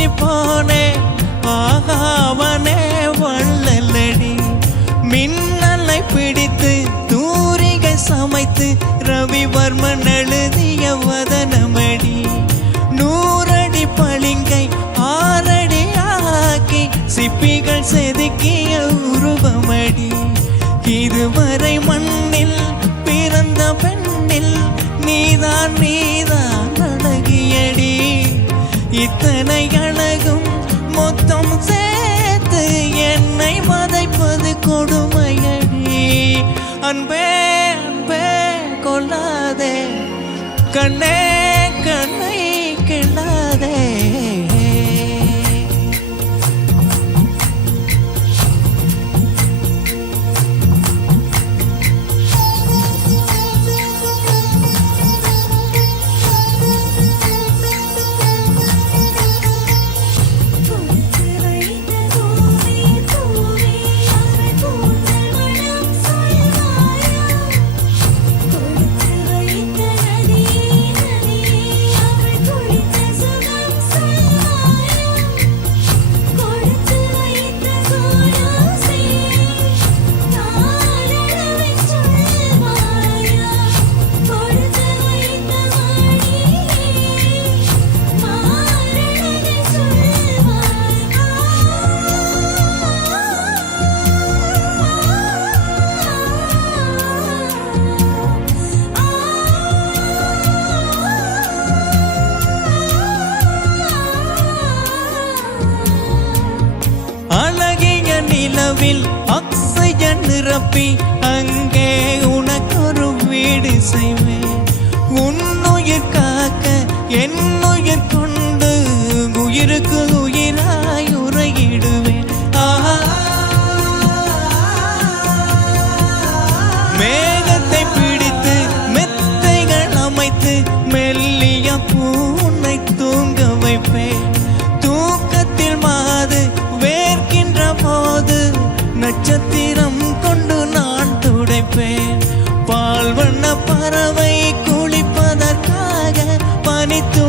தோற்றி போனேன் ஆகாவனே வள்ளலடி. மின்னலை பிடித்து தூரிகை சமைத்து ரவிவர்மன் எழுதிய வதனமடி. 100 அடி பளிங்கை 6 அடி ஆக்கி சிப்பிகள் செதுக்கிய உருவமடி. இதுவரை மண்ணில் பிறந்த பெண்ணில் நீதான் அழகியடி. இத்தனை அழகும் மொத்தம் சேர்த்து என்னை வதைப்பது கொடுமையடி. அன்பே அன்பே கொள்ளாதே கண்ணே கண்ணை கிள்ளாதே. நிலவில் ஆக்சிஜன் நிரப்பி அங்கே உனக்கொரு வீடு செய்வேன். உன்னுயிர் காக்க என்னுயிர் கொண்டு உயிருக்கு உயிராய் உரையிடுவேன். மேகத்தை பிடித்து மெத்தைகள் அமைத்து மெல்லிய பூனை தூங்க வைப்பேன். தூக்கத்தில் மாது வேர்க்கின்ற போது நட்சத்திரம் கொண்டு நான் துடைப்பேன். பால் வண்ண பறவை குளிப்பதற்காக பனித்து